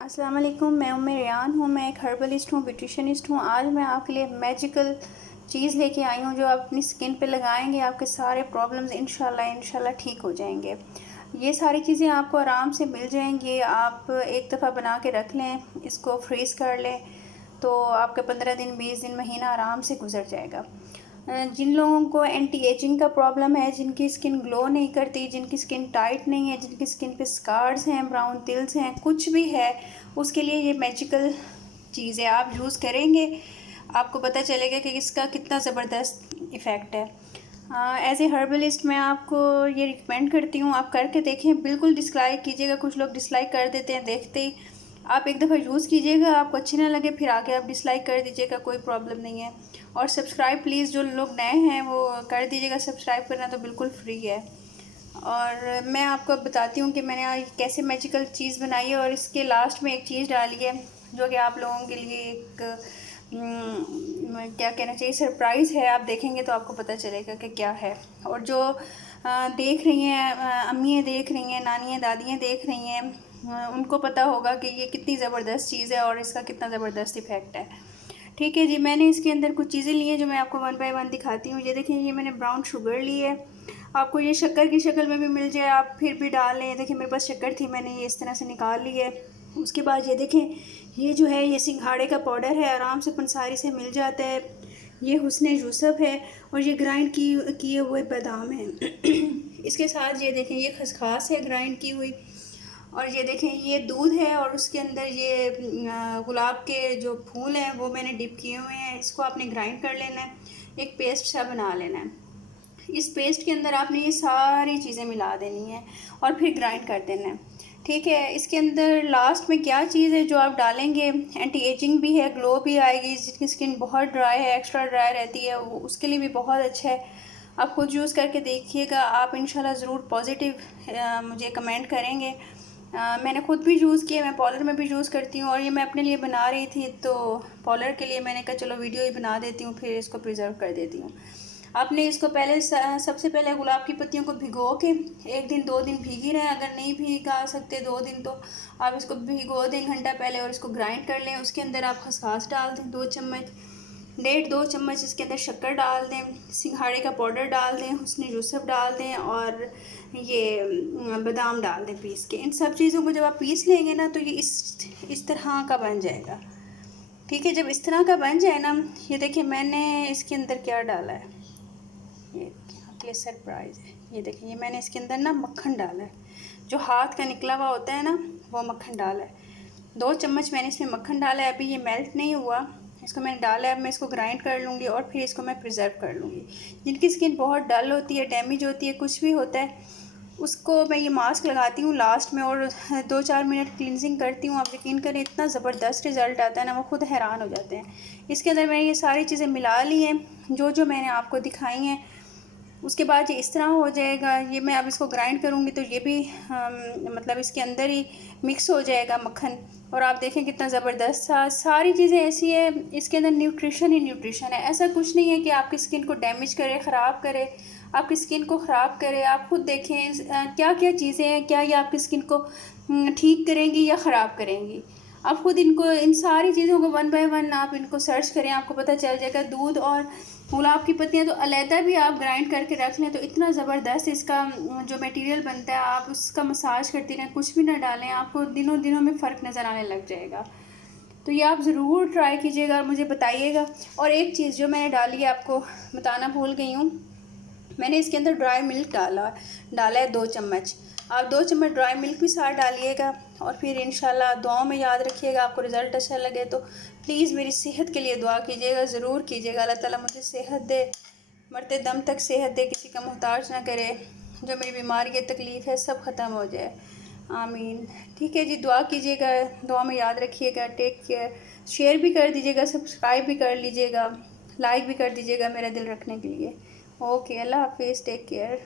अस्सलाम वालेकुम, मैं रियान हूँ। मैं एक हर्बलिस्ट हूँ, ब्यूटिशनिस्ट हूँ। आज मैं आपके लिए मैजिकल चीज़ लेके आई हूँ जो आप अपनी स्किन पे लगाएंगे, आपके सारे प्रॉब्लम्स इंशाल्लाह ठीक हो जाएंगे। ये सारी चीज़ें आपको आराम से मिल जाएंगी। आप एक दफ़ा बना के रख लें, इसको फ्रीज़ कर लें तो आपका 15 दिन 20 दिन महीना आराम से गुजर जाएगा। जिन लोगों को एंटी एजिंग का प्रॉब्लम है, जिनकी स्किन ग्लो नहीं करती, जिनकी स्किन टाइट नहीं है, जिनकी स्किन पे स्कार्स हैं, ब्राउन तिल्स हैं, कुछ भी है, उसके लिए ये मैजिकल चीज़ है। आप यूज़ करेंगे, आपको पता चलेगा कि इसका कितना ज़बरदस्त इफ़ेक्ट है। एज ए हर्बलिस्ट मैं आपको ये रिकमेंड करती हूँ, आप करके देखें। बिल्कुल डिसलाइक कीजिएगा, कुछ लोग डिसलाइक कर देते हैं देखते ही। आप एक दफ़ा यूज़ कीजिएगा, आपको अच्छी ना लगे फिर आके आप डिसलाइक कर दीजिएगा, कोई प्रॉब्लम नहीं है। और सब्सक्राइब प्लीज़, जो लोग नए हैं वो कर दीजिएगा। सब्सक्राइब करना तो बिल्कुल फ्री है। और मैं आपको बताती हूँ कि मैंने आज कैसे मैजिकल चीज़ बनाई है। और इसके लास्ट में एक चीज़ डाली है जो कि आप लोगों के लिए एक क्या कहना चाहिए, सरप्राइज़ है। आप देखेंगे तो आपको पता चलेगा कि क्या है। और जो देख रही हैं, अम्मियाँ देख रही हैं, नानियाँ दादियाँ देख रही हैं, उनको पता होगा कि ये कितनी ज़बरदस्त चीज़ है और इसका कितना ज़बरदस्त इफ़ेक्ट है। ठीक है जी, मैंने इसके अंदर कुछ चीज़ें ली हैं जो मैं आपको वन बाय वन दिखाती हूँ। ये देखें, ये मैंने ब्राउन शुगर ली है। आपको ये शक्कर की शक्ल में भी मिल जाए, आप फिर भी डाल लें। देखिए मेरे पास शक्कर थी, मैंने ये इस तरह से निकाल ली है। उसके बाद ये देखें, ये जो है ये सिंघाड़े का पाउडर है, आराम से पंसारी से मिल जाता है। ये हुस्ने यूसुफ है और ये ग्राइंड किए हुए बादाम है। इसके साथ ये देखें, ये खसखस है ग्राइंड की हुई। और ये देखें, ये दूध है और उसके अंदर ये गुलाब के जो फूल हैं वो मैंने डिप किए हुए हैं। इसको आपने ग्राइंड कर लेना है, एक पेस्ट सा बना लेना है। इस पेस्ट के अंदर आपने ये सारी चीज़ें मिला देनी है और फिर ग्राइंड कर देना है। ठीक है, इसके अंदर लास्ट में क्या चीज़ है जो आप डालेंगे, एंटी एजिंग भी है, ग्लो भी आएगी। जिसकी स्किन बहुत ड्राई है, एक्स्ट्रा ड्राई रहती है, वो उसके लिए भी बहुत अच्छा है। आप खुद यूज़ करके देखिएगा, आप इंशाल्लाह ज़रूर पॉजिटिव मुझे कमेंट करेंगे। मैंने खुद भी यूज़ किया, मैं पार्लर में भी यूज़ करती हूँ और ये मैं अपने लिए बना रही थी तो पार्लर के लिए मैंने कहा चलो वीडियो ही बना देती हूँ, फिर इसको प्रिजर्व कर देती हूँ। आपने इसको पहले सबसे पहले गुलाब की पत्तियों को भिगो के 1 दिन 2 दिन भीगी रहें। अगर नहीं भीगा सकते 2 दिन तो आप इसको भिगो दें घंटा पहले और इसको ग्राइंड कर लें। उसके अंदर आप खसखस डाल दें 2 चम्मच, 1.5-2 चम्मच इसके अंदर शक्कर डाल दें, सिंघाड़े का पाउडर डाल दें, हुस्न यूसुफ डाल दें और ये बादाम डाल दें पीस के। इन सब चीज़ों को जब आप पीस लेंगे ना तो ये इस तरह का बन जाएगा। ठीक है, जब इस तरह का बन जाए ना, ये देखिए मैंने इसके अंदर क्या डाला है, ये आपके लिए सरप्राइज़ है। ये देखिए, ये मैंने इसके अंदर ना मक्खन डाला है, जो हाथ का निकला हुआ होता है ना, वो मक्खन डाला है। 2 चम्मच मैंने इसमें मक्खन डाला है। अभी ये मेल्ट नहीं हुआ, इसको मैंने डाला है। अब मैं इसको ग्राइंड कर लूँगी और फिर इसको मैं प्रिजर्व कर लूँगी। जिनकी स्किन बहुत डल होती है, डैमेज होती है, कुछ भी होता है, उसको मैं ये मास्क लगाती हूँ लास्ट में और 2-4 मिनट क्लिनजिंग करती हूँ। आप यकीन करें, इतना ज़बरदस्त रिज़ल्ट आता है ना, वो खुद हैरान हो जाते हैं। इसके अंदर मैंने ये सारी चीज़ें मिला ली हैं जो जो मैंने आपको दिखाई हैं। उसके बाद ये इस तरह हो जाएगा। ये मैं अब इसको ग्राइंड करूँगी तो ये भी मतलब इसके अंदर ही मिक्स हो जाएगा मक्खन। और आप देखें कितना ज़बरदस्त सारी चीज़ें ऐसी है, इसके अंदर न्यूट्रिशन ही न्यूट्रिशन है। ऐसा कुछ नहीं है कि आपकी स्किन को डैमेज करे, ख़राब करे, आपकी स्किन को ख़राब करे। आप खुद देखें क्या क्या चीज़ें हैं, क्या ये आपकी स्किन को ठीक करेंगी या ख़राब करेंगी। आप खुद इनको, इन सारी चीज़ों को वन बाय वन आप इनको सर्च करें, आपको पता चल जाएगा। दूध और गुलाब की पत्तियाँ तो अलहदा भी आप ग्राइंड करके रख लें तो इतना ज़बरदस्त इसका जो मटेरियल बनता है, आप उसका मसाज करती रहें, कुछ भी ना डालें, आपको दिनों दिनों में फ़र्क नज़र आने लग जाएगा। तो ये आप ज़रूर ट्राई कीजिएगा और मुझे बताइएगा। और एक चीज़ जो मैंने डाली है आपको बताना भूल गई हूँ, मैंने इसके अंदर ड्राई मिल्क डाला है 2 चम्मच। आप 2 चम्मच ड्राई मिल्क भी साथ डालिएगा और फिर इंशाल्लाह दुआओं में याद रखिएगा। आपको रिज़ल्ट अच्छा लगे तो प्लीज़ मेरी सेहत के लिए दुआ कीजिएगा, ज़रूर कीजिएगा। अल्लाह ताला मुझे सेहत दे, मरते दम तक सेहत दे, किसी का मोहताज ना करे, जो मेरी बीमारी की तकलीफ़ है सब ख़त्म हो जाए, आमीन। ठीक है जी, दुआ कीजिएगा, दुआ में याद रखिएगा। Take care. शेयर भी कर दीजिएगा, सब्सक्राइब भी कर लीजिएगा, लाइक भी कर दीजिएगा मेरा दिल रखने के लिए। ओके, अल्लाह हाफिज़, टेक केयर।